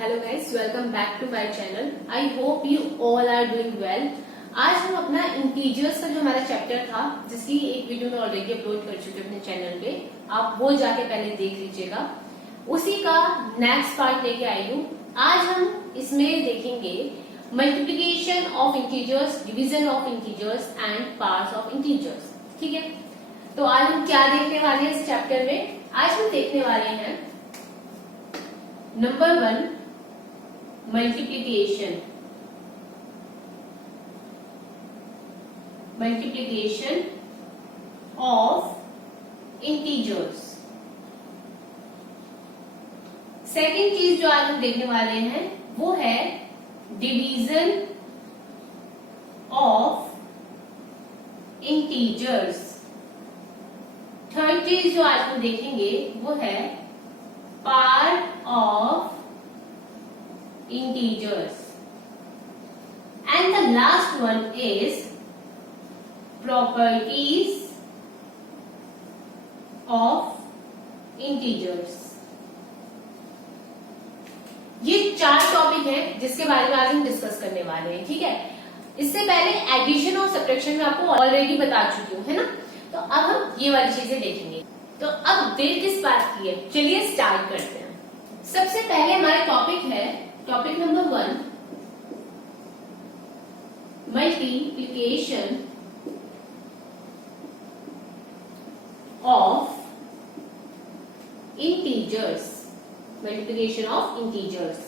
Hello guys, welcome back to my channel. I hope you all are doing well. आज हम अपना integers का जो हमारा चैप्टर था, जिसकी एक वीडियो में ऑलरेडी अपलोड कर चुके अपने चैनल पे, आप वो जाके पहले देख लीजिएगा। उसी का नेक्स्ट पार्ट लेके आई हूँ। आज हम इसमें देखेंगे multiplication of integers, division of integers and parts of integers. ठीक है, तो आज हम क्या देखने वाले हैं इस चैप्टर में? आज हम देखने वाले हैं number 1, multiplication of integers. Second चीज जो आज हम देखने वाले हैं वो है डिवीजन ऑफ इंटीजर्स। थर्ड चीज जो आज हम देखेंगे वो है part of integers, and the last one is properties of integers। ये 4 टॉपिक हैं जिसके बारे में आज हम डिस्कस करने वाले हैं। ठीक है, इससे पहले एडिशन और सब्ट्रैक्शन में आपको ऑलरेडी बता चुकी हूँ, है ना? तो अब हम ये वाली चीजें देखेंगे। तो अब देर किस बात की है, चलिए स्टार्ट करते हैं। सबसे पहले हमारा टॉपिक है topic number 1, multiplication of integers. Multiplication of integers.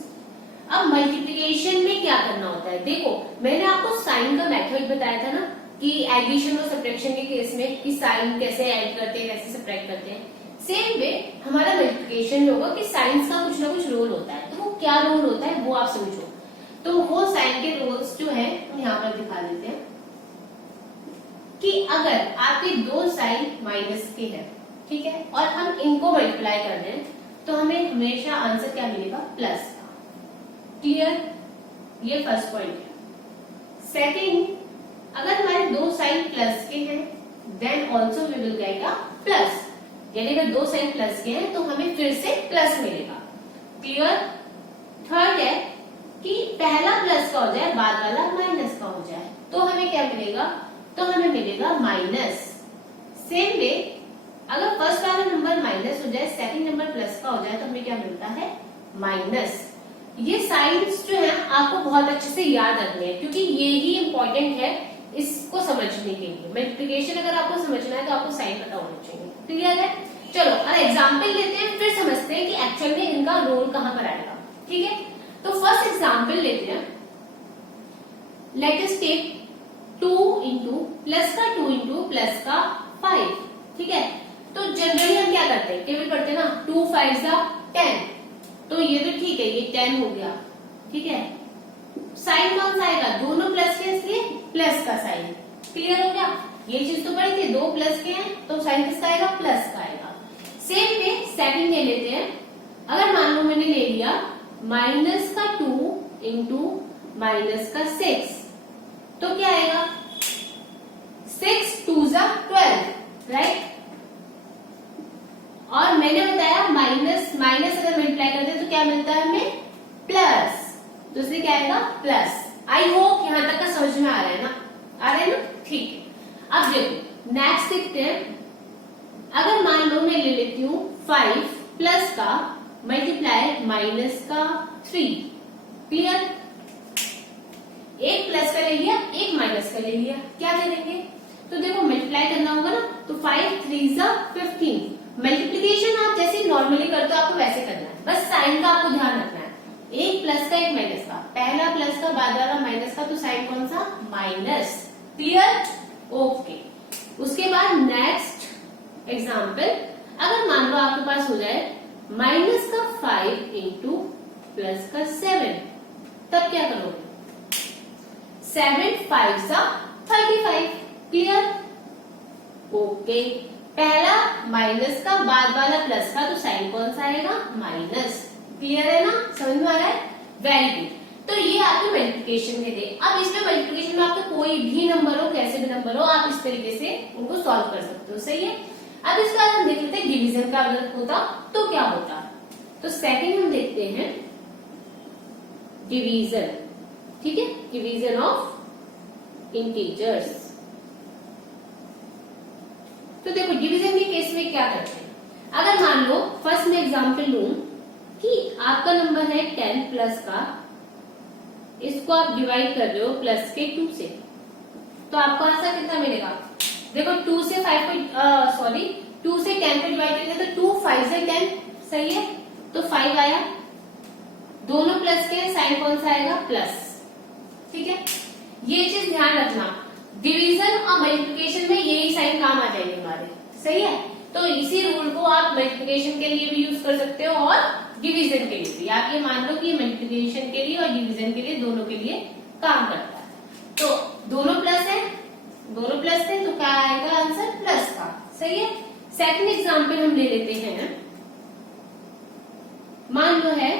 अब मल्टीप्लीकेशन में क्या करना होता है? देखो, मैंने आपको साइन का मेथड बताया था ना कि एडिशन और सब्ट्रैक्शन के केस में कि साइन कैसे ऐड करते हैं, कैसे सब्ट्रैक्ट करते हैं। सेम वे हमारा मल्टीप्लिकेशन में होगा कि साइंस का कुछ ना कुछ रोल होता है। तो वो क्या रोल होता है वो आप समझो। तो वो साइन के रोल्स जो है हम यहाँ पर दिखा देते हैं कि अगर आपके 2 साइन माइनस के हैं, ठीक है, और हम इनको मल्टीप्लाई कर रहे हैं तो हमें हमेशा आंसर क्या मिलेगा? प्लस का। क्लियर? ये फर्स्ट पॉइंट है। सेकेंड, अगर हमारे 2 साइन प्लस के हैं then also we will get a plus. यानी अगर 2 साइन प्लस के हैं तो हमें फिर से प्लस मिलेगा। क्लियर? थर्ड है कि पहला प्लस का हो जाए, बाद वाला माइनस का हो जाए, तो हमें क्या मिलेगा? तो हमें मिलेगा माइनस। सेम वे अगर फर्स्ट वाला नंबर माइनस हो जाए, सेकंड नंबर प्लस का हो जाए, तो हमें क्या मिलता है? माइनस। ये साइंस जो है आपको बहुत अच्छे से याद रखने हैं, क्योंकि ये ही इंपॉर्टेंट है इसको समझने के लिए। मल्टीप्लिकेशन अगर आपको समझना है तो आपको साइन पता होना चाहिए। क्लियर है? चलो और एग्जाम्पल लेते हैं, फिर समझते हैं कि एक्चुअल में इनका रोल कहां पर आएगा। ठीक है, तो फर्स्ट एग्जाम्पल लेते हैं। Let us take 2 into plus का 2 इंटू प्लस का 5। ठीक है, तो जनरली हम क्या करते हैं, केवल पढ़ते हैं ना 2 5 10। तो ये तो ठीक है, ये 10 हो गया। ठीक है, साइन कौन सा आएगा? दोनों प्लस के, इसलिए प्लस का साइन। क्लियर हो गया? ये चीज तो पढ़ी थी, 2 प्लस के हैं तो साइन किसका आएगा? प्लस का आएगा। सेम वे सेकंड ले लेते हैं। अगर मान लो मैंने ले लिया माइनस का 2 इंटू माइनस का 6, तो क्या आएगा? 6 2 12, राइट? और मैंने बताया माइनस माइनस अगर मल्टीप्लाई करते हैं तो क्या मिलता है हमें? प्लस। तो इसलिए क्या आएगा? प्लस। आई होप यहां तक का समझ में आ रहा है ना? आ रहा है ना? ठीक है, अब देखो नेक्स्ट देखते हैं। अगर मान लो मैं ले लेती हूँ 5 प्लस का मल्टीप्लाई माइनस का 3। क्लियर? एक प्लस का ले लिया, एक माइनस का ले लिया, क्या करेंगे? तो देखो मल्टीप्लाई करना होगा ना, तो 5 3 15। मल्टीप्लीकेशन आप जैसे नॉर्मली करते हो आपको वैसे करना है, बस साइन का आपको ध्यान रखना है। एक प्लस का एक माइनस का, पहला प्लस का बाद वाला माइनस का, तो साइन कौन सा? माइनस। क्लियर? ओके। उसके बाद नेक्स्ट एग्जाम्पल, अगर मान लो आपके पास हो जाए माइनस का 5 इंटू प्लस का 7, तब क्या करोगे? 7 5 35। क्लियर? ओके, पहला माइनस का बाद वाला प्लस का, तो साइन कौन सा आएगा? माइनस। क्लियर है ना? समझ में आ रहा है? Very good. तो ये आपके मल्टीप्लिकेशन के थे। अब इसमें मल्टीप्लिकेशन में आपको कोई भी नंबर हो, कैसे भी नंबर हो, आप इस तरीके से उनको सॉल्व कर सकते हो। सही है? अब इसके बाद हम देख लेते हैं डिवीजन का अगर होता तो क्या होता। तो सेकंड हम देखते हैं डिवीजन, ठीक है, डिवीजन ऑफ इंटीजर्स। तो देखो डिवीजन के केस में क्या करते हैं, अगर मान लो फर्स्ट में एग्जांपल लूं कि आपका नंबर है 10 प्लस का, इसको आप डिवाइड कर रहे हो प्लस के 2 से, तो आपको आंसर कितना मिलेगा? देखो 2 से 10 को डिवाइड करेंगे तो 2 5 से 10, सही है, तो 5 आया। दोनों प्लस के, साइन कौन सा आएगा? प्लस, ठीक है। ये चीज ध्यान रखना, डिवीजन और मल्टीप्लिकेशन में यही साइन काम आ जाएंगे हमारे, सही है। तो इसी रूल को आप मल्टीप्लिकेशन के लिए भी यूज कर सकते हो और डिवीजन के लिए भी। आप ये मान लो कि मल्टीप्लिकेशन के लिए और डिवीजन के लिए, दोनों के लिए काम करता है। तो दोनों प्लस है, दोनों प्लस है, तो क्या आएगा आंसर? प्लस का, सही है। सेकंड एग्जांपल हम ले लेते हैं, मान लो है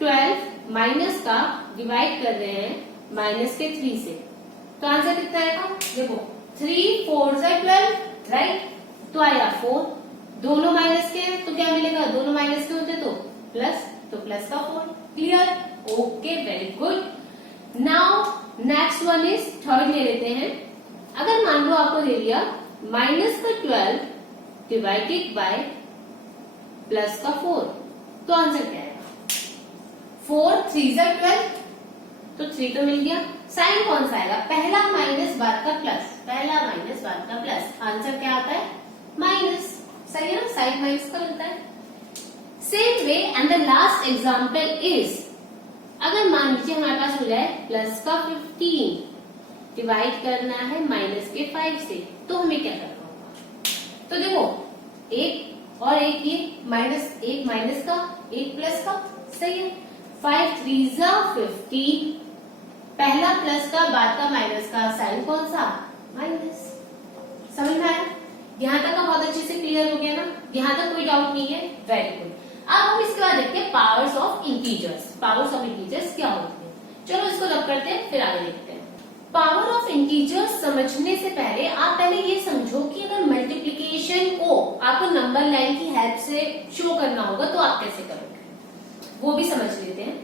12 माइनस का डिवाइड कर रहे हैं माइनस के 3 से, तो आंसर कितना आएगा? देखो 3 4 से 12, राइट, तो आया 4। दोनों माइनस के हैं तो क्या मिलेगा? दोनों माइनस के होते तो प्लस, तो प्लस का 4। Clear? Okay, very good. Now next one is third ले लेते हैं। अगर मान लो आपको दे दिया माइनस का 12 डिवाइडेड बाय प्लस का 4, तो आंसर क्या आएगा? 4 3 से 12, तो 3 तो मिल गया। साइन कौन सा आएगा? पहला माइनस बाद का प्लस, पहला माइनस बाद का प्लस, आंसर क्या आता है? माइनस, सही है ना, साइन माइनस का मिलता है। Same way and the last example is, अगर मान लीजिए हमारे पास हो जाए प्लस का 15 डिवाइड करना है माइनस के 5 से, तो हमें क्या करना होगा? तो देखो एक और एक, ये माइनस, एक माइनस का एक प्लस का, सही है। 5 3 जा 15, पहला प्लस का बाद का माइनस का, साइन कौन सा? माइनस। समझ में आया? यहाँ तक का बहुत अच्छे से क्लियर हो गया ना? यहाँ तक कोई डाउट नहीं है? Very good. अब हम इसके बाद देखते हैं powers of integers. Powers of integers क्या होती है? चलो इसको रब करते हैं, फिर आगे देखते हैं। पावर ऑफ इंटीजर्स समझने से पहले आप पहले ये समझो कि अगर मल्टीप्लिकेशन को आपको नंबर लाइन की हेल्प से शो करना होगा तो आप कैसे करोगे, वो भी समझ लेते हैं।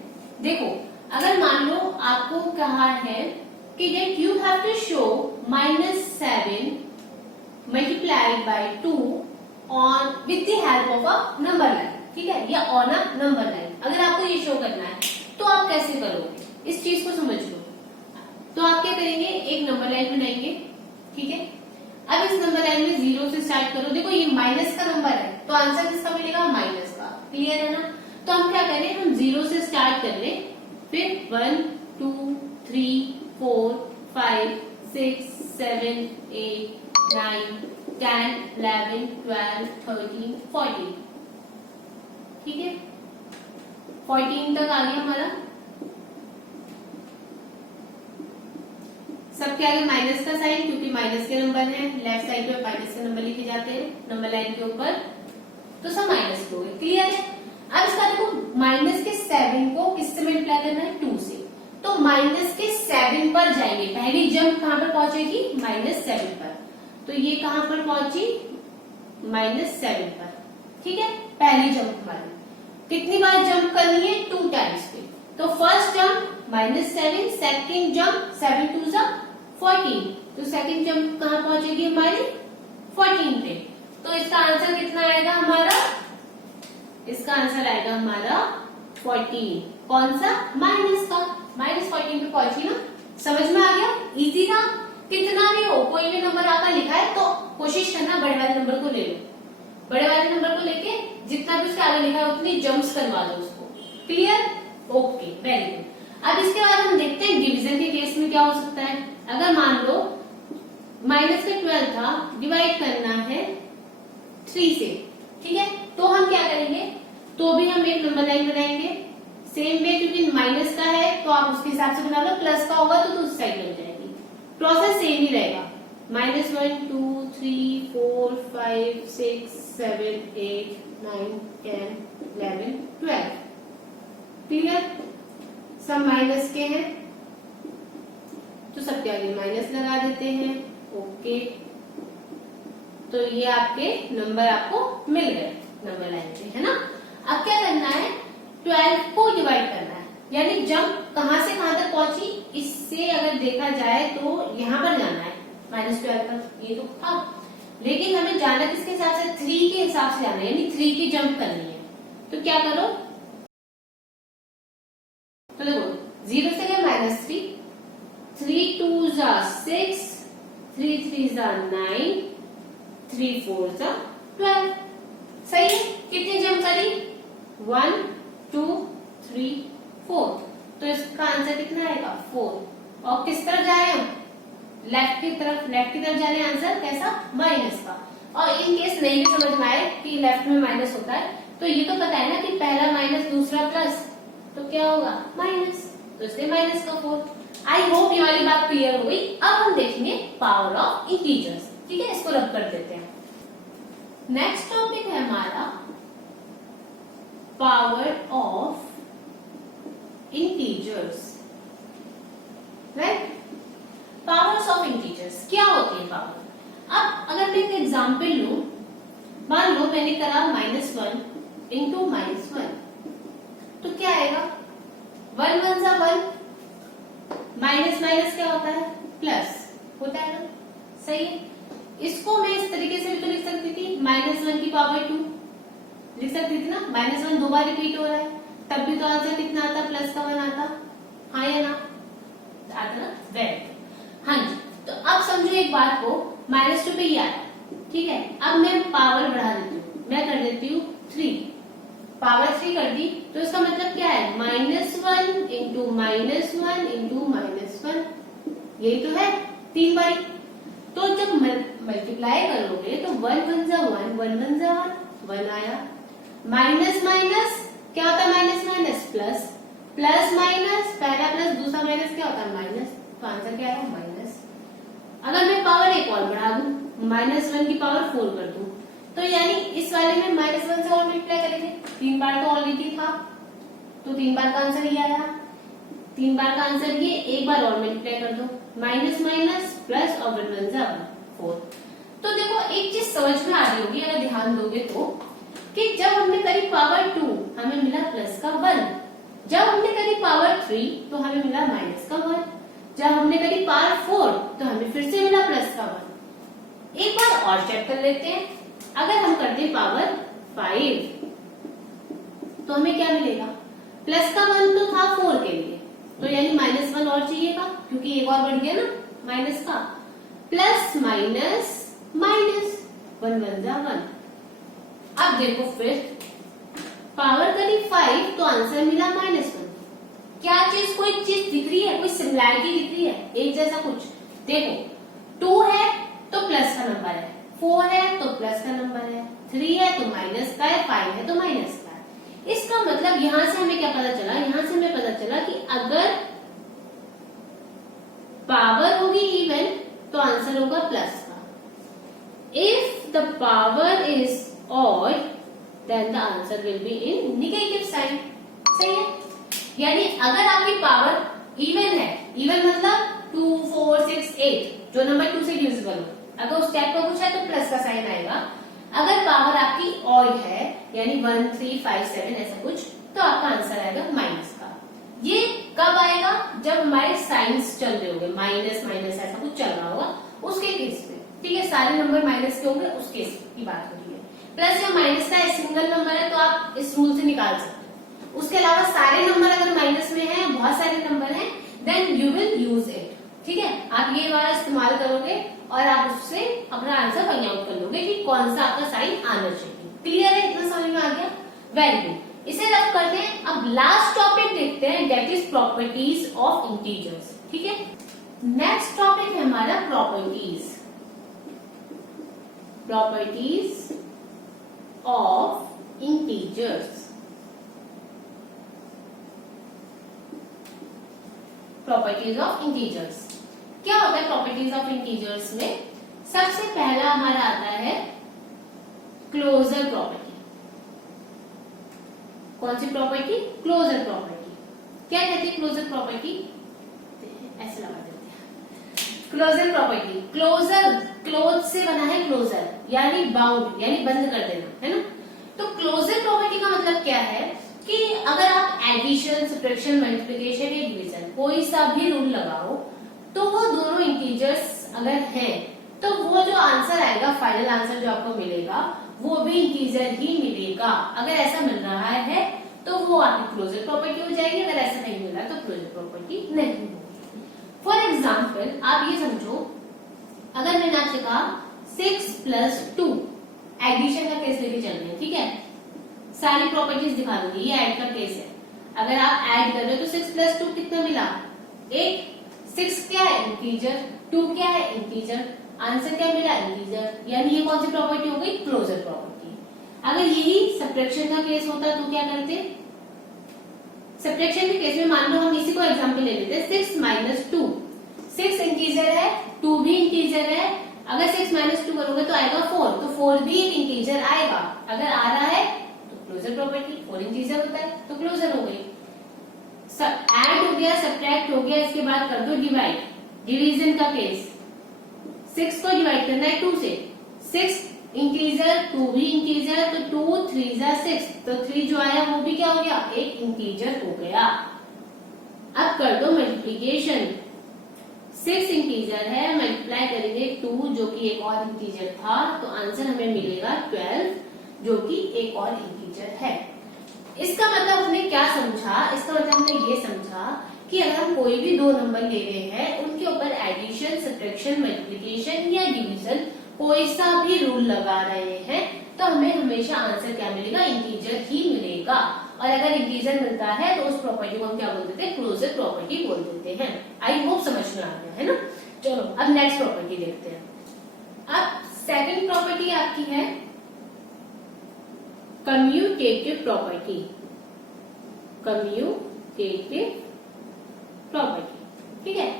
देखो अगर मान लो आपको कहा है कि that you have to show -7 multiplied by 2 on with the help of a number line, ठीक है, या ऑन अ नंबर लाइन। अगर आपको ये शो करना है तो आप कैसे करोगे, इस चीज को समझ लो। तो आप क्या करेंगे, एक नंबर लाइन बनाएंगे, ठीक है। अब इस नंबर लाइन में 0 से स्टार्ट करो। देखो ये माइनस का नंबर है तो आंसर किसका मिलेगा? माइनस का। क्लियर है ना? तो हम क्या करें, हम 0 से स्टार्ट कर ले, फिर 1 2 3 4 5 6 7 8 9 10 11 12 13 14, ठीक है। 14 तक आ गया हमारा। सबके आगे माइनस का साइन, क्योंकि माइनस के नंबर है, लेफ्ट साइड पे माइनस के नंबर लिखे जाते हैं नंबर लाइन के ऊपर, तो सब माइनस के हो गए। क्लियर है? अब इसका देखो माइनस के 7 को किससे मल्टीप्लाई करना है? 2 से। तो माइनस के 7 पर जाएंगे, पहली जंप कहां पर पहुंचेगी? -7 पर। तो ये कहां पर पहुंची? -7 पर, ठीक है। पहली जंप हमारी कितनी बार जंप करनी है? 2 टाइम्स पे। तो फर्स्ट जंप -7, सेकंड जंप 7 2 जा 14, तो सेकंड जंप कहां पहुंचेगी हमारी? 14 पे। तो इसका आंसर कितना आएगा हमारा? इसका आंसर आएगा हमारा 14। कौन सा? माइनस का। -14 पे पहुंची ना? समझ में आ गया? इजी था। कितना भी हो, कोई भी नंबर आपका लिखा है तो कोशिश करना बड़े वाले नंबर को ले लो। बड़े वाले नंबर को लेके जितना भी उसके आगे लिखा है उतनी जंप्स करवा दो उसको। क्लियर? Okay, very good. अब इसके बाद हम देखते हैं डिवीजन के केस में क्या हो सकता है। अगर मान लो माइनस का 12 था, डिवाइड करना है 3 से, ठीक है, तो हम क्या करेंगे, तो भी हम एक नंबर लाइन बनाएंगे सेम वे, क्योंकि माइनस का है तो आप उसके हिसाब से बना लो, प्लस का होगा तो उस साइड बन जाएगी। प्रोसेस सेम ही रहेगा, -1 2 3 4 5 6 7 8 9 10 11 12। क्लियर? सब माइनस के हैं तो सबके आगे माइनस लगा देते हैं। ओके, तो ये आपके नंबर आपको मिल गए नंबर लाइन पे, है ना। अब क्या करना है, 12 को डिवाइड करना है। यानी जंप कहां से कहां तक पहुंची, इससे अगर देखा जाए तो यहां पर जाना है -12 तक, ये तो था, लेकिन हमें जाना किसके हिसाब से, 3 के हिसाब से जाना है, यानी 3 की जंप करनी है। तो क्या करो, तो देखो 0 से गए -3, 3 2 6, 3 3 9, 3 4 12। सही है, कितनी जंप करी, 1 2 3 4, तो इसका आंसर कितना आएगा 4। और किस तरफ जा रहे हैं, लेफ्ट की तरफ जा रहे हैं, आंसर कैसा, माइनस का। और इन केस नहीं भी समझ में आए कि लेफ्ट में माइनस होता है, तो ये तो पता है ना कि पहला माइनस दूसरा प्लस, तो क्या होगा माइनस, तो इसलिए माइनस का 4। आई होप ये वाली बात क्लियर हो गई। अब हम देखेंगे पावर ऑफ इंटीजर्स, ठीक है, इसको रब कर देते हैं। नेक्स्ट टॉपिक है हमारा power of integers, right. Powers of integers क्या होती है पावर। अब अगर मैं एक एग्जाम्पल लूं, मान लो मैंने करा -1 इंटू -1, तो क्या आएगा, 1 1 सा 1, माइनस माइनस क्या होता है, प्लस होता है ना, सही है। इसको मैं इस तरीके से भी तो लिख सकती थी, -1 की पावर 2 लिख सकती थी ना, -1 दो बार रिपीट हो रहा है, तब भी तो आंसर कितना आता, प्लस का 1 आता, हाँ या ना, आता ना, वेरी। हाँ जी, तो अब समझो एक बात को, -2 पे ही आया, ठीक है। अब मैं पावर बढ़ा देती हूँ, मैं कर देती हूँ 3, पावर 3 कर दी, तो इसका मतलब क्या है, -1 इंटू -1 इंटू -1, यही तो है 3 बारी। तो जब मल्टीप्लाई करोगे तो 1 1 जा 1, 1 1 जा 1 आया, माइनस माइनस क्या होता है, minus minus plus, plus minus पहला प्लस दूसरा माइनस क्या होता है माइनस, तो आंसर क्या है माइनस। अगर मैं पावर एक और बढ़ा दूं, -1 की पावर 4 कर दूं, तो यानी इस वाले में -1 से और मल्टीप्लाई करेंगे, 3 बार तो ऑलरेडी था, तो 3 बार का आंसर ये आया, 3 बार का आंसर ये, एक बार और मल्टीप्लाई कर दो, माइनस माइनस प्लस और 1 1 जा 4। तो देखो एक चीज समझ में आ रही होगी अगर ध्यान दोगे तो, कि जब हमने करी पावर 2 हमें मिला प्लस का 1, जब हमने करी पावर 3 तो हमें मिला माइनस का 1, जब हमने करी पावर 4 तो हमें फिर से मिला प्लस का 1। एक बार और चेक कर लेते हैं, अगर हम करते पावर 5 तो हमें क्या मिलेगा, प्लस का 1 तो था 4 के लिए, तो यानी -1 और चाहिएगा, क्योंकि एक और बढ़ गया ना माइनस का, प्लस माइनस माइनस, 1 1 जा 1। अब देखो फिर पावर करी 5 तो आंसर मिला -1। क्या चीज, कोई चीज दिख रही है, कोई सिमिलैरिटी दिख रही है, एक जैसा कुछ। देखो 2 है तो प्लस का नंबर है, 4 है तो प्लस का नंबर है, 3 है तो माइनस का है, 5 है तो माइनस का है। इसका मतलब यहां से हमें क्या पता चला, यहां से हमें पता चला कि अगर पावर होगी इवन तो आंसर होगा प्लस का, if the power is odd then the answer will be in negative sign. सही है, यानी अगर आपकी पावर इवन है, इवन मतलब 2 4 6 8 जो नंबर 2 से डिविजिबल हो, अगर उस टाइप का कुछ है तो प्लस का साइन आएगा। अगर पावर आपकी ऑड है यानी 1 3 5 7 ऐसा कुछ, तो आपका आंसर आएगा माइनस का। ये कब आएगा, जब हमारे साइंस चल रहे होंगे, माइनस माइनस ऐसा कुछ चल रहा होगा उसके केस में, ठीक है, सारे नंबर माइनस के होंगे उस केस की बात हो रही है। प्लस या माइनस का सिंगल नंबर है तो आप इस रूल से निकाल सकते हो, उसके अलावा सारे नंबर अगर माइनस में है, बहुत सारे नंबर हैं, then you will use it, ठीक है। आप ये वाला इस्तेमाल करोगे और आप उससे अपना आंसर फाइंड आउट कर लोगे कि कौन सा आपका साइन आना चाहिए। क्लियर है, इतना समझ में आ गया, वेरी गुड। इसे रब करते हैं। अब लास्ट टॉपिक देखते हैं, that is properties of integers, ठीक है। नेक्स्ट टॉपिक है हमारा properties, properties of integers. Properties of integers क्या होता है, प्रॉपर्टीज ऑफ इंटीजर्स में सबसे पहला हमारा आता है क्लोजर प्रॉपर्टी। कौन सी प्रॉपर्टी, क्लोजर प्रॉपर्टी। क्या कहते हैं क्लोजर प्रॉपर्टी, ऐसे लगा देते हैं। क्लोजर प्रॉपर्टी, क्लोजर क्लोज से बना है, क्लोजर यानी बाउंड यानी बंद कर देना, है ना। तो क्लोजर प्रॉपर्टी का मतलब क्या है कि अगर आप एडिशन, सब्ट्रैक्शन, मल्टीप्लिकेशन या डिवीजन कोई सा भी रूल लगाओ तो वो दोनों इंटीजर्स अगर हैं तो वो जो आंसर आएगा, फाइनल आंसर जो आपको मिलेगा वो भी इंटीजर ही मिलेगा। अगर ऐसा मिल रहा है तो वो आपकी क्लोजर प्रॉपर्टी हो जाएगी, अगर ऐसा नहीं मिल रहा तो क्लोजर प्रॉपर्टी नहीं होगी। फॉर एग्जाम्पल आप ये समझो, अगर मैंने आपसे कहा 6 + 2 एडिशन का केस लेके चल रहे हैं, ठीक है, सारी प्रॉपर्टीज दिखा दूंगी, ये ऐड का केस है। अगर आप ऐड कर रहे हो तो 6 + 2 कितना मिला? 8। 6 क्या है? इंटीजर। 2 क्या है? इंटीजर। आंसर क्या मिला? इंटीजर। यानी ये कौन सी प्रॉपर्टी हो गई? Closure property. अगर यही सब्ट्रैक्शन का केस होता तो क्या करते? सब्ट्रैक्शन के केस में मान लो हम इसी को एग्जांपल ले लेते हैं, 6 - 2। 6 इंटीजर है, 2 भी इंटीजर है। अगर 6 - 2 करोगे तो आएगा 4, तो 4 भी एक इंटीजर आएगा। अगर आ रहा है तो क्लोजर प्रॉपर्टी, 4 इंटीजर होता है तो क्लोजर हो गई। ऐड हो गया, सब्ट्रैक्ट हो गया, इसके बाद कर दो डिवाइड। डिवीजन का केस, 6 को डिवाइड करना है 2 से। 6 इंटीजर, 2 भी इंटीजर, तो 2 × 3 = 6, तो 3 जो आया वो भी क्या हो गया? एक इंटीजर हो गया। अब कर दो मल्टीप्लीकेशन, 6 इंटीजर है, मल्टीप्लाई करेंगे 2 जो कि एक और इंटीजर था, तो आंसर हमें मिलेगा 12 जो कि एक और इंटीजर है। इसका मतलब हमने क्या समझा? इसका मतलब हमने ये समझा कि अगर हम कोई भी दो नंबर ले रहे हैं, उनके ऊपर एडिशन, सब्ट्रैक्शन, मल्टीप्लिकेशन या डिवीजन कोई सा भी रूल लगा रहे हैं तो हमें हमेशा आंसर क्या मिलेगा? इंटीजर ही मिलेगा। और अगर इंटीजर मिलता है तो उस प्रॉपर्टी को हम क्या बोल देते हैं? क्लोजर प्रॉपर्टी बोल देते हैं। आई होप समझ में आ गया है ना। चलो अब नेक्स्ट प्रॉपर्टी देखते हैं। अब सेकंड प्रॉपर्टी आपकी है कम्यूटेटिव प्रॉपर्टी। कम्यूटेटिव प्रॉपर्टी, ठीक है।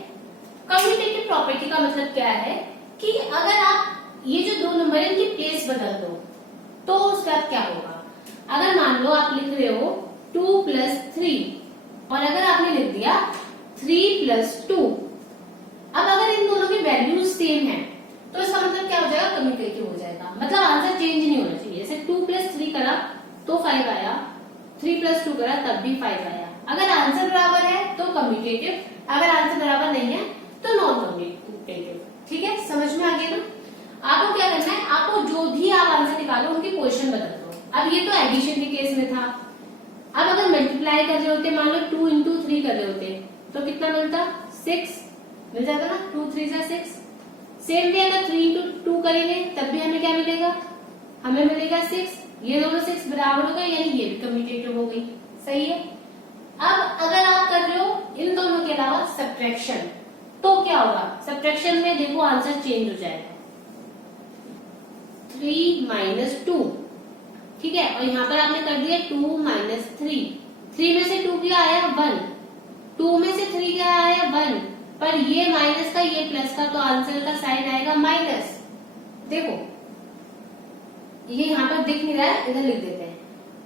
कम्यूटेटिव प्रॉपर्टी का मतलब क्या है कि अगर आप ये जो दो नंबर है इनकी प्लेस बदल दो तो उसका क्या होगा? अगर मान लो आप लिख रहे हो 2 + 3 और अगर आपने लिख दिया 3 + 2, अब अगर इन दोनों की वैल्यूज सेम है तो इसका मतलब क्या हो जाएगा? कम्यूटेटिव हो जाएगा। मतलब आंसर चेंज नहीं होना चाहिए। जैसे 2 + 3 करा तो 5 आया, 3 + 2 करा तब भी 5 आया। अगर आंसर बराबर है तो कम्यूटेटिव, अगर आंसर बराबर नहीं है तो नॉन कम्यूटेटिव। ठीक है, समझ में आ गया ना। आपको क्या करना है? आपको जो भी आप आंसर निकालो उनकी पोजीशन बदल दो। अब ये तो एडिशन के केस में था। अब अगर मल्टीप्लाई कर रहे होते, मान लो 2 × 3 कर रहे होते तो कितना मिलता? 6 मिल जाता ना। 2 × 3 = 6। सेम वे अगर 3 × 2 करेंगे तब भी हमें क्या मिलेगा? हमें मिलेगा 6। ये दोनों 6 बराबर हो गए, यानी ये भी कम्यूटेटिव हो गई। सही है। अब अगर आप कर रहे हो इन दोनों के अलावा सब्ट्रैक्शन तो क्या होगा? सब्ट्रैक्शन में देखो आंसर चेंज हो जाएगा। 3 - 2, ठीक है, और यहाँ पर आपने कर दिया 2 - 3। 3 में से 2 क्या आया? 1। 2 में से 3 क्या आया? 1। पर ये माइनस का ये प्लस का, तो आंसर का साइन आएगा माइनस। देखो ये यहाँ पर दिख नहीं रहा है, इधर लिख देते हैं।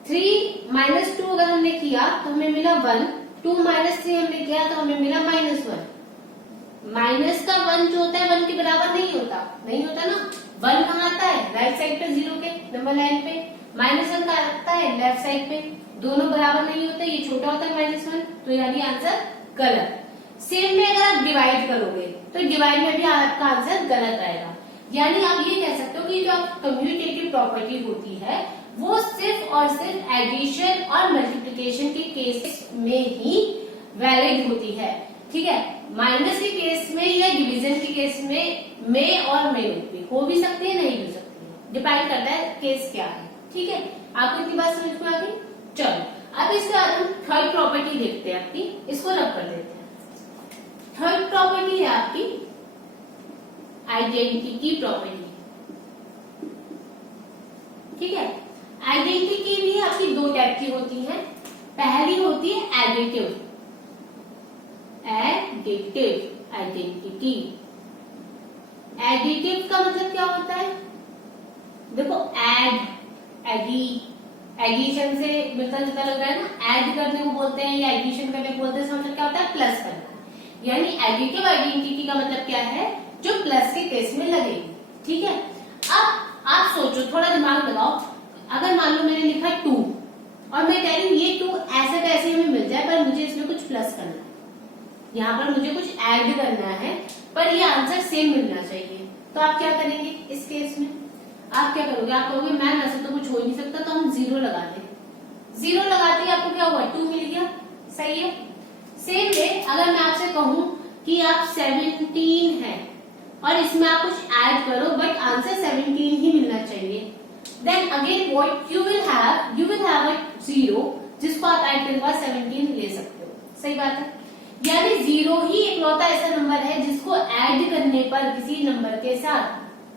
3 - 2 अगर हमने किया तो हमें मिला 1। 2 - 3 हमने किया तो हमें मिला -1। माइनस का 1 जो होता है 1 के बराबर नहीं होता, नहीं होता ना। 1 कहाँ आता है? राइट साइड पे, 0 के नंबर लाइन पे। -1 का आता है लेफ्ट साइड पे। दोनों बराबर नहीं होते, ये छोटा होता है -1, तो यानी आंसर गलत। सेम में अगर आप डिवाइड करोगे तो डिवाइड में भी आपका आंसर गलत आएगा। यानी आप ये कह सकते हो कि जो कम्यूटेटिव प्रॉपर्टी होती है वो सिर्फ और सिर्फ एडिशन और मल्टीप्लिकेशन के केस में ही वैलिड होती है। ठीक है, माइनस के केस में या डिवीजन के केस में और में हो भी सकती है, नहीं हो सकती है, डिपेंड करता है केस क्या है। ठीक है, आपको इतनी बात समझ में आ गई। चलो अब इसके बाद हम थर्ड प्रॉपर्टी देखते हैं आपकी, इसको रब कर देते हैं। थर्ड प्रॉपर्टी है आपकी आइडेंटिटी प्रॉपर्टी। ठीक है, आइडेंटिटी भी आपकी दो टाइप की होती है। पहली होती है एडिटिव, एडिटिव आइडेंटिटी। एडिटिव का मतलब क्या होता है? देखो एडिशन से मिलता जुलता लग रहा है ना। ऐड करने को बोलते हैं या एडिशन करने को बोलते हैं, मतलब क्या होता है? प्लस करना। यानी एडिटिव आइडेंटिटी का मतलब क्या है? जो प्लस के केस में लगेगी। ठीक है, अब आप सोचो, थोड़ा दिमाग लगाओ। अगर मान लो मैंने लिखा 2 और मैं कह रही हूँ ये 2 ऐसे का ऐसे हमें मिल जाए, पर मुझे इसमें कुछ प्लस करना है, यहाँ पर मुझे कुछ ऐड करना है, पर ये आंसर सेम मिलना चाहिए। तो आप क्या करेंगे इस केस में? आप क्या करोगे? आप कहोगे मैम ऐसे तो कुछ हो ही नहीं सकता, तो हम 0 लगा दें। 0 लगाते ही आपको क्या हुआ? 2 मिल गया। सही है। सेम वे अगर मैं आपसे कहूं कि आप 17 है और इसमें आप कुछ ऐड करो, बट आंसर 17 ही मिलना चाहिए, then again what you will have a 0 जिसको आप ऐड करके बाद 17 ले सकते हो। सही बात है। यानी 0 ही इकलौता ऐसा नंबर है जिसको ऐड करने पर किसी नंबर के साथ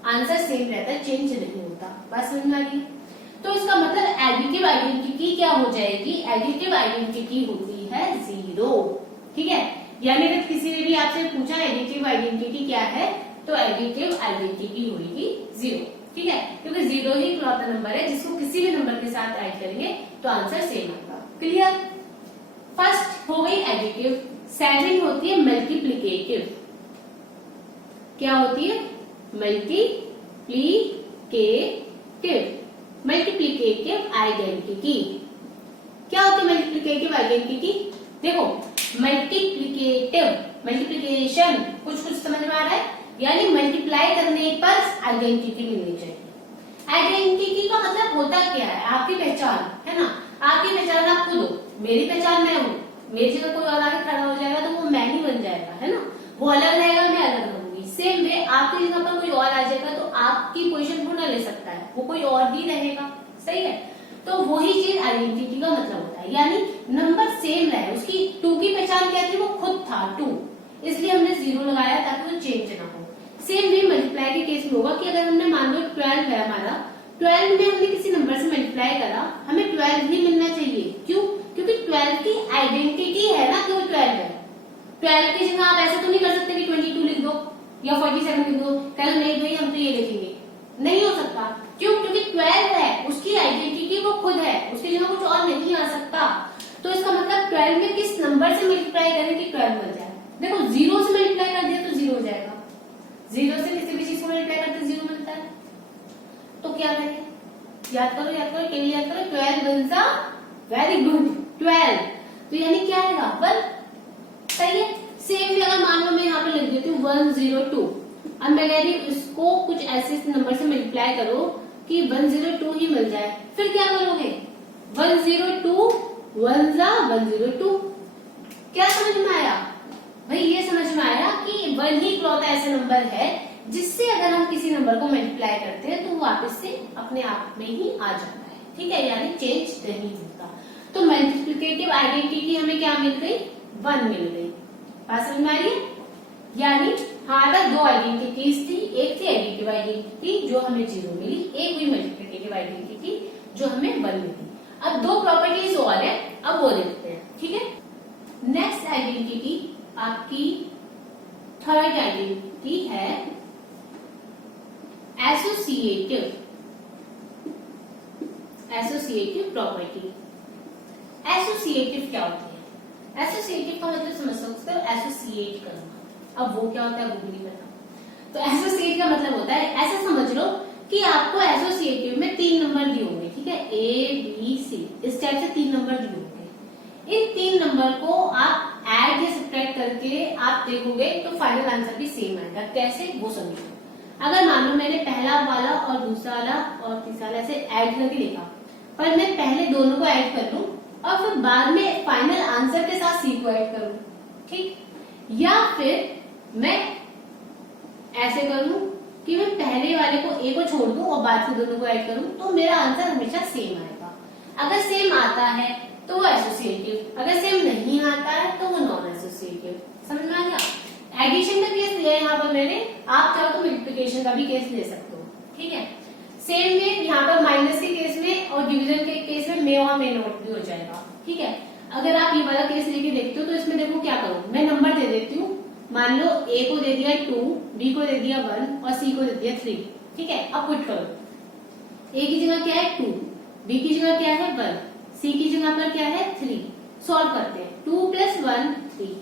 आंसर सेम रहता है, चेंज नहीं होता। बात समझ में आ रही है? तो इसका मतलब एडिटिव आइडेंटिटी क्या हो जाएगी? एडिटिव आइडेंटिटी होती है 0। ठीक है। यानी अगर किसी ने भी आपसे पूछा एडिटिव आइडेंटिटी क्या है, तो एडिटिव आइडेंटिटी होगी 0। ठीक है, क्योंकि 0 ही इकलौता नंबर है जिसको किसी भी नंबर के साथ ऐड करेंगे तो आंसर सेम आएगा। क्लियर? फर्स्ट हो गई एडिटिव। सेकंड होती है मल्टीप्लिकेटिव। क्या होती है? मल्टीप्लिकेटिव। Multiplicative identity. क्या होती है मल्टीप्लिकेटिव आइडेंटिटी? देखो, मल्टीप्लिकेशन कुछ समझ में आ रहा है, यानी मल्टीप्लाई करने पर आइडेंटिटी मिलनी चाहिए। आइडेंटिटी का मतलब होता क्या है? आपकी पहचान, है ना? आपकी पहचान आप खुद हो, मेरी पहचान मैं हूँ, मेरी जगह कोई और आगे खड़ा हो जाएगा तो वो मैं ही बन जाएगा, है ना? वो अलग रहेगा, मैं अलग रहूंगी। सेम वे आपकी जगह पर कोई और आ जाएगा तो आपकी पोजीशन वो ना ले सकता है, वो कोई और ही रहेगा। सही है। तो वही चीज आइडेंटिटी का मतलब होता है, यानी नंबर सेम रहे। उसकी 2 की पहचान क्या थी? वो खुद था 2, इसलिए हमने 0 लगाया ताकि वो चेंज ना हो। सेम वे मल्टीप्लाई के केस में होगा कि अगर हमने मान लो 12 है हमारा, 12 में हमने किसी नंबर से मल्टीप्लाई करा, हमें 12 ही मिलना चाहिए। क्यों? क्योंकि 12 की आइडेंटिटी है ना कि वो 12 है। 12 की जगह आप ऐसे तो नहीं कर सकते कि 22 लिख दो या 47 लिख दो, कल नहीं भाई हम तो ये लिखेंगे, नहीं हो सकता। क्यों? क्योंकि 12 है, उसकी आइडेंटिटी वो खुद है, उसकी जगह कुछ और नहीं आ सकता। तो इसका मतलब 12 में किस नंबर से मल्टीप्लाई करें कि 12 मिल जाए? देखो, 0 से मल्टीप्लाई कर दिया तो 0 हो जाएगा, 0 से किसी भी चीज को मल्टीप्लाई करते 0 मिलता है। तो क्या करें? याद करो, केवल याद करो। 12 बनता, वेरी गुड, 12। तो यानी क्या आएगा? 1। सही है। सेम भी अगर मान लो मैं यहाँ पे लिख देती हूँ 102, अब मैं कह रही हूँ इसको कुछ ऐसे नंबर से मल्टीप्लाई करो कि 102 ही मिल जाए, फिर क्या करोगे? 102 1 जा 102। क्या समझ में आया भाई? ये समझ में आया कि 1 ही इकलौता ऐसा नंबर है जिससे अगर हम किसी नंबर को मल्टीप्लाई करते हैं तो वो वापस से अपने आप में ही आ जाता है। ठीक है, यानी चेंज नहीं होता। तो मल्टीप्लिकेटिव आइडेंटिटी हमें क्या मिल गई? 1 मिल गई। बात समझ में आ रही है? यानी हमारा 2 आइडेंटिटीज थी, एक थी एडिटिव आइडेंटिटी जो हमें 0 मिली, एक हुई मल्टीप्लिकेटिव आइडेंटिटी जो हमें 1 मिली। अब 2 प्रॉपर्टीज और है, अब वो देखते हैं। ठीक है। नेक्स्ट आइडेंटिटी आपकी थर्ड आइडेंटिटी है एसोसिएटिव प्रॉपर्टी। एसोसिएटिव क्या होती है? एसोसिएटिव का मतलब समझ सकते हो, एसोसिएट करना। अब वो क्या होता है वो भी नहीं पता। तो एसोसिएट का मतलब होता है, ऐसा समझ लो कि आपको एसोसिएटिव में 3 नंबर दिए होंगे। ठीक है, A B C, इस टाइप से 3 नंबर दिए होंगे। इन 3 नंबर को आप ऐड या सब्ट्रैक्ट करके आप देखोगे तो फाइनल आंसर भी सेम आएगा। कैसे? वो समझो। अगर मान लो मैंने पहला वाला और दूसरा वाला और तीसरा वाला ऐसे ऐड करके लिखा, पर मैं पहले दोनों को ऐड कर लूं और फिर बाद में फाइनल आंसर के साथ C को ऐड करूं, ठीक? या फिर मैं ऐसे करूं कि मैं पहले वाले को A को छोड़ दूं और बाद के दोनों को ऐड करूं, तो मेरा आंसर हमेशा सेम आएगा। अगर सेम आता है तो वो एसोसिएटिव, अगर सेम नहीं आता है तो वो नॉन एसोसिएटिव। समझ में आ गया? एडिशन का केस लिया यहाँ पर मैंने, आप चाहो तो मल्टीप्लिकेशन का भी केस ले सकते हो। ठीक है, सेम में यहाँ पर माइनस के केस में और डिवीजन के केस में मे और मे नॉट भी हो जाएगा। ठीक है, अगर आप ये वाला केस लेके देखते हो तो इसमें देखो क्या करो, मैं नंबर दे देती हूँ। मान लो A को दे दिया 2, B को दे दिया 1 और C को दे दिया 3। ठीक है, अब पुट करो। A की जगह क्या है 2, B की जगह क्या है 1, C की जगह पर क्या है 3। सॉल्व करते हैं। 2 + 1 3,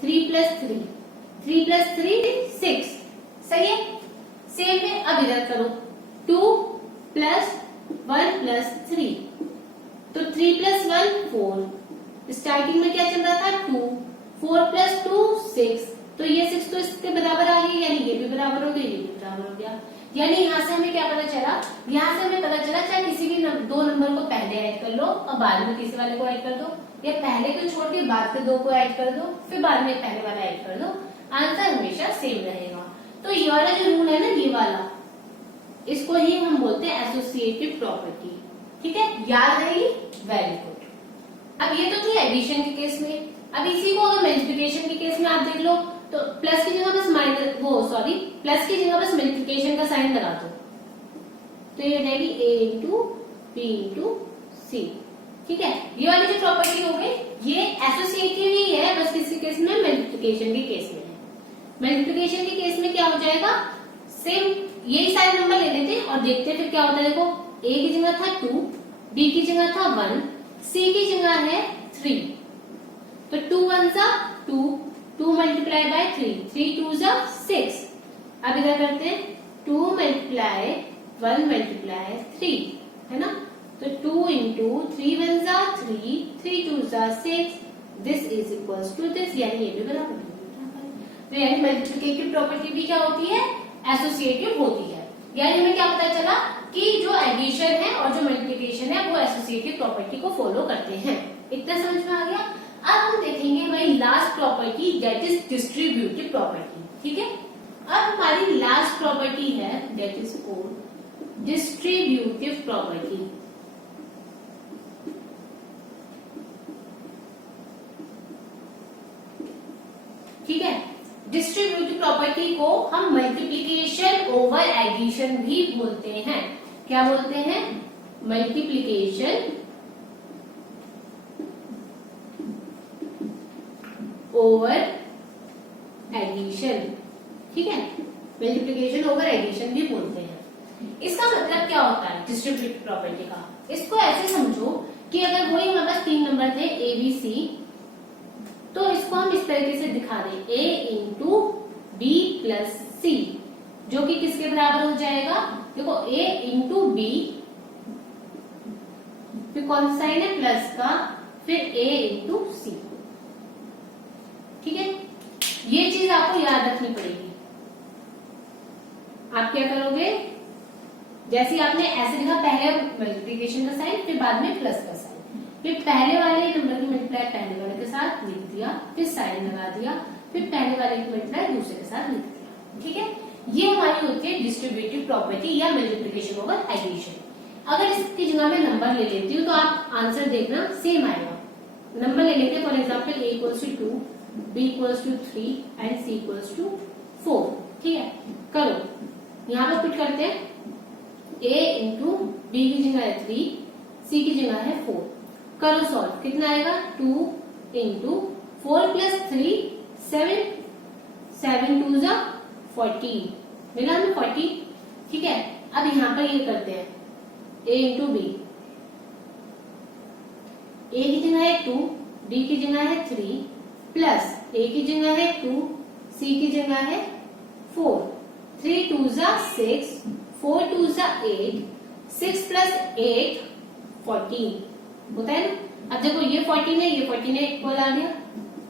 3 + 3, 3 + 3 6। सही है। सेम में अब इधर करो 2 + 1 + 3, तो 3 प्लस 1 4, स्टार्टिंग में क्या चल रहा था 2, 4 प्लस 2 6, तो ये 6 तो इसके बराबर आ गई, यानी ये भी बराबर हो गया, ये भी बराबर हो गया। यानी यहाँ से हमें क्या पता चला, यहाँ से हमें पता चला चाहे किसी भी दो नंबर को पहले ऐड कर लो और बाद में तीसरे वाले को ऐड कर दो, या पहले को छोड़ के बाद के दो को ऐड कर दो, फिर बाद में पहले वाला ऐड कर दो, आंसर हमेशा सेम रहेगा। तो ये वाला जो रूल है ना, ये वाला, इसको ही हम बोलते हैं एसोसिएटिव प्रॉपर्टी। ठीक है, याद रहेगी, वेरी गुड। अब ये तो थी एडिशन के केस में। अब इसी को अगर मल्टीप्लिकेशन के केस में आप देख लो, तो प्लस की जगह बस प्लस की जगह बस मल्टीप्लिकेशन का साइन लगा दो, तो ये रहेगी a इंटू बी इंटू सी। ठीक है, ये वाली जो प्रॉपर्टी हो गई ये एसोसिएटिव ही है, बस किसी केस में, मल्टीप्लिकेशन के केस में है। मल्टीप्लिकेशन के केस में क्या हो जाएगा, सेम यही सारे नंबर ले लेते हैं और देखते हैं फिर क्या होता है। देखो a की जगह था 2, b की जगह था 1, c की जगह है 3, तो 2 1 जा 2, 2 मल्टीप्लाई बाय 3, 3 2 जा 6। अब इधर करते हैं 2 मल्टीप्लाई 1 मल्टीप्लाई 3, है ना, तो 2 इंटू 3 1 जा 3, 3 2 जा 6, this is equals to this, यानी ये भी बराबर है। तो यानी मल्टीप्लिकेटिव प्रॉपर्टी भी क्या होती है, एसोसिएटिव होती है। यानी हमें क्या पता चला कि जो एडिशन है और जो मल्टीप्लिकेशन है वो एसोसिएटिव प्रॉपर्टी को फॉलो करते हैं। इतना समझ में आ गया। अब हम देखेंगे हमारी last property, that is distributive property. ठीक है, अब हमारी लास्ट प्रॉपर्टी है that is called distributive property. ठीक है, डिस्ट्रीब्यूटिव प्रॉपर्टी को हम मल्टीप्लिकेशन ओवर एडिशन भी बोलते हैं। क्या बोलते हैं, मल्टीप्लिकेशन ओवर एडिशन। ठीक है, मल्टीप्लिकेशन ओवर एडिशन भी बोलते हैं। इसका मतलब क्या होता है डिस्ट्रीब्यूटिव प्रॉपर्टी का, इसको ऐसे समझो कि अगर वही हमारे पास 3 नंबर थे ए बी सी, तो इसको हम इस तरीके से दिखा दें, a इंटू बी प्लस सी, जो कि किसके बराबर हो जाएगा, देखो a इंटू बी, फिर कौन सा साइन है प्लस का, फिर a इंटू सी। ठीक है, ये चीज आपको याद रखनी पड़ेगी। आप क्या करोगे, जैसे आपने ऐसे लिखा, पहले मल्टीप्लिकेशन का साइन, फिर बाद में प्लस का साइन, फिर पहले वाले नंबर की मल्टीप्लाई पहले वाले के साथ लिख दिया, फिर साइन लगा दिया, फिर पहले वाले की मल्टीप्लाई दूसरे के साथ लिख दिया। ठीक है, ये हमारी होती है डिस्ट्रीब्यूटिव प्रॉपर्टी या मल्टीप्लिकेशन ओवर एडिशन। अगर इसकी जगह में नंबर ले लेती हूँ तो आप आंसर देखना सेम आएगा। नंबर ले लेते हैं, for example a equals to 2, b equals to 3 and c equals to 4। ठीक है, करो, यहाँ पर पुट करते हैं, a इंटू बी की जगह है 3, c की जगह है 4, करो सॉल्व, कितना आएगा 2 इंटू 4 प्लस 3 7, 7 2 जा 14, मिला हमें 40। ठीक है, अब यहाँ पर ये करते हैं a इंटू बी, a की जगह है 2, b की जगह है 3, प्लस a की जगह है 2, c की जगह है 4, 3 2 जा 6, 4 2 जा 8, 6 प्लस 8 14 होता है ना। अब देखो ये 14 है, ये 14 है, इक्वल आ गया,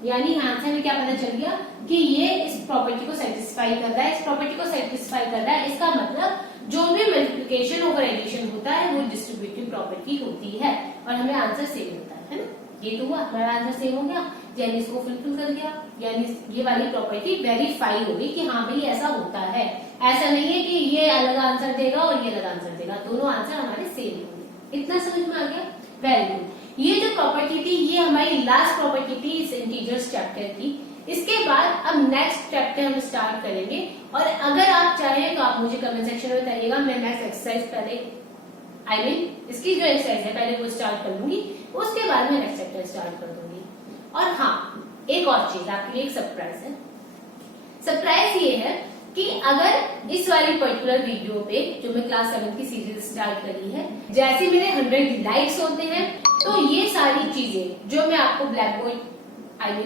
यानी यहाँ से हमें क्या पता चल गया कि ये इस प्रॉपर्टी को सेटिस्फाई कर रहा है, इस प्रॉपर्टी को सेटिस्फाई कर रहा है। इसका मतलब जो भी मल्टीप्लिकेशन ओवर एडिशन होता है वो डिस्ट्रीब्यूटिव प्रॉपर्टी होती है और हमें आंसर सेम होता है ना। ये तो हुआ, हमारा आंसर सेम हो गया, यानी इसको फुलफिल कर दिया, यानी ये वाली प्रॉपर्टी वेरीफाई हो गई कि हाँ भाई ऐसा होता है। ऐसा नहीं है कि ये अलग आंसर देगा और ये अलग आंसर देगा, दोनों आंसर हमारे सेम होंगे। इतना समझ में आ गया, वेरी गुड। ये जो प्रॉपर्टी थी ये हमारी लास्ट प्रॉपर्टी थी इस इंटीजर्स चैप्टर की। इसके बाद अब नेक्स्ट चैप्टर हम स्टार्ट करेंगे और अगर आप चाहें तो आप मुझे कमेंट सेक्शन में बताइएगा, मैं नेक्स्ट एक्सरसाइज पहले इसकी जो एक्सरसाइज है पहले वो स्टार्ट कर लूंगी, उसके बाद में नेक्स्ट चैप्टर स्टार्ट कर दूंगी। और हाँ, एक और चीज आपके लिए एक सरप्राइज है। सरप्राइज ये है कि अगर इस वाली पर्टिकुलर वीडियो पे जो मैं क्लास 7 की सीरीज स्टार्ट करी है, जैसे मेरे 100 लाइक्स होते हैं तो ये सारी चीजें जो मैं आपको ब्लैक बोर्ड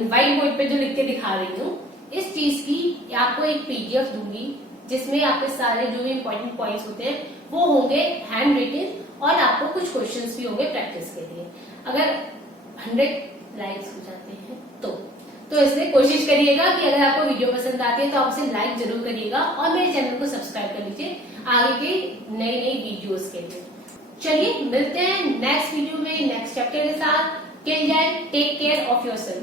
व्हाइट बोर्ड पे जो लिख के दिखा रही हूँ, इस चीज की आपको एक पीडीएफ दूंगी जिसमें आपके सारे जो भी इम्पोर्टेंट पॉइंट्स होते हैं वो होंगे हैंड रिटन और आपको कुछ क्वेश्चंस भी होंगे प्रैक्टिस के लिए। अगर 100 लाइक्स हो जाते हैं तो इसलिए कोशिश करिएगा कि अगर आपको वीडियो पसंद आती है तो आप उसे लाइक जरूर करिएगा और मेरे चैनल को सब्सक्राइब कर लीजिए आगे के नई नई वीडियोस के लिए। चलिए मिलते हैं नेक्स्ट वीडियो में नेक्स्ट चैप्टर के साथ। Till then take care of yourself.